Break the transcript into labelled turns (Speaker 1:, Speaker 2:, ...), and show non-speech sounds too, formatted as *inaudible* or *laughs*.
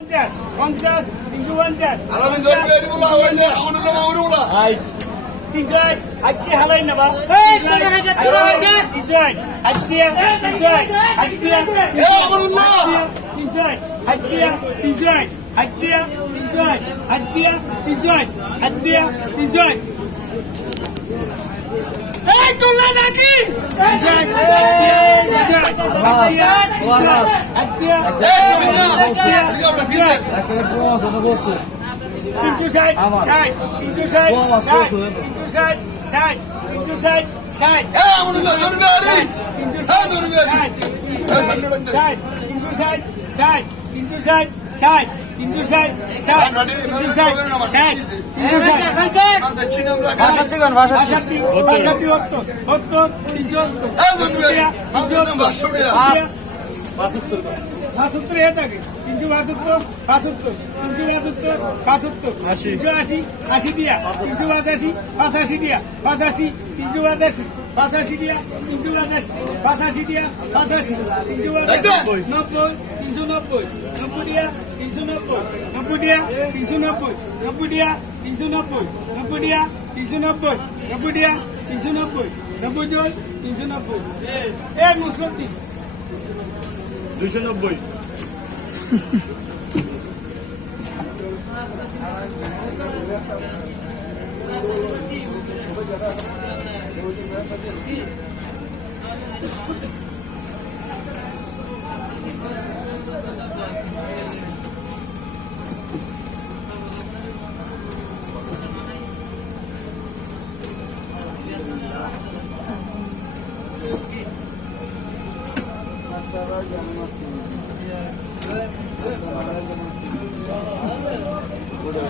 Speaker 1: পঞ্চাশ পঞ্চাশ তিনশো পঞ্চাশ তিনশো আজকে হালাই নেবা তিনশো আজকে তিনশো এক আজকে তিনশো আজকে তিনশো এক আজকে তিনশো এক আজকে তিনশো এক আজকে তিনশো এক এই তুলনা নাকি এক আজকে তিনশো ষাট ষাট তিনশো ষাট ষাট তিনশো ষাট ষাট তিনশো ষাট ষাট তিনশো
Speaker 2: হ্যাঁ বেরি
Speaker 1: ষাট তিনশো ষাট ষাট তিনশো ষাট ষাট তিনশো ষাট ষাট তিনশো ষাট ষাট তিনশো ষাট
Speaker 2: আমাদের চিনে আমরা
Speaker 1: বাষট্টি। বাষট্টি সত্তর সত্তর তিনশো
Speaker 2: হ্যাঁ
Speaker 1: থাকে। তিনশো বাষট্তর বাষট্তর তিনশো বাষট্তর বাষট্তর তিনশো আশি আশি দিয়া। তিনশো পঁচাশি পঁচাশি দিয়া। পঁচাশি তিনশো পঁচাশি পঁচাশি দিয়া। তিনশো পঁচাশি পঁচাশি দিয়া। পঁচাশি। তিনশো পঁচাশি নব্বই তিনশো নব্বই। নব্বই দিয়া তিনশো নব্বই। নব্বই দিয়া তিনশো নব্বই। নব্বই দিয়া তিনশো নব্বই। নব্বই দিয়া তিনশো নব্বই। নব্বই দিয়া তিনশো নব্বই। নব্বই দুই তিনশো নব্বই। এ মুসলতি
Speaker 3: Do Jano Boi. Thank. *laughs* zarar gelmez. Zarar gelmez. Bu da